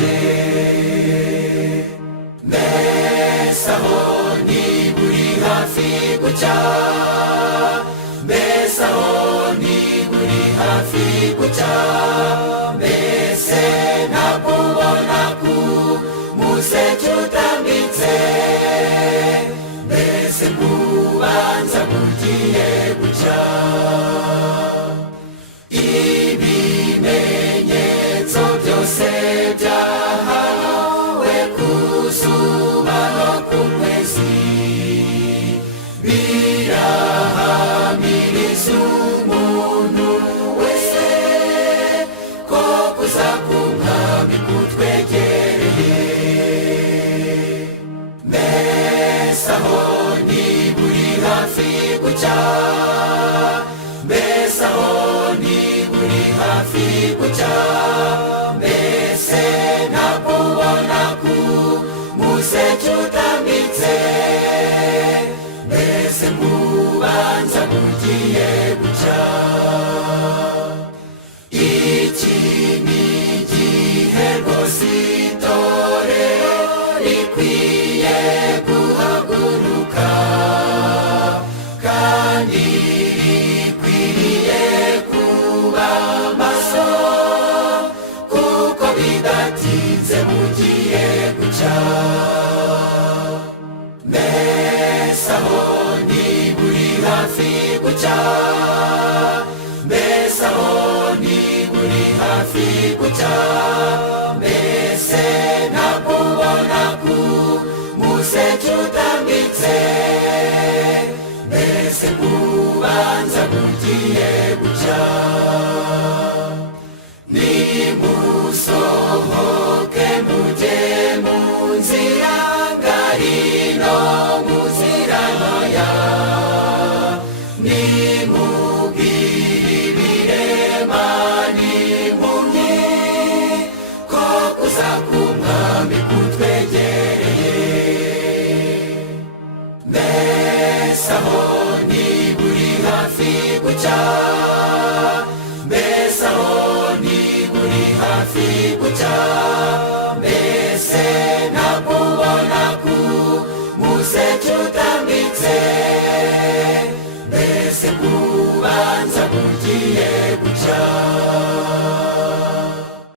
biraje mbese aho ntiburi hafi gucya mbese aho ntiburi hafi gucya mbese nakubona ku museke utambitse mbese kubanza kugiye gucya ibimenyetso byose byahawe ku zuba no ku kwezi birahamiriza umuntu wese ko kuza k'umwami kutwegereye mbese aho ntiburi hafi gucya mbese aho ntiburi hafi gucya mbese nakubona ku museke utambitse mbese kubanza kugiye gucya iki ni igihe rwose itorero rikwiye guhaguruka kandi rikwiriye kuba maso kuko bidatinze mugiye gucya mbese aho ntiburi hafi gucya mbese aho ntiburi hafi gucya mbese nakubona ku museke utambitse mbese kubanza kugiye gucya nimusohoke mujye mu nzira ngari no mu nzira ntoya nimubwire ibirema n'impumyi ko kuza k'umwami kutwegereye mbese aho ntiburi hafi gucya mbese aho ntiburi hafi gucya mbese nakubona ku museke utambitse mbese kubanza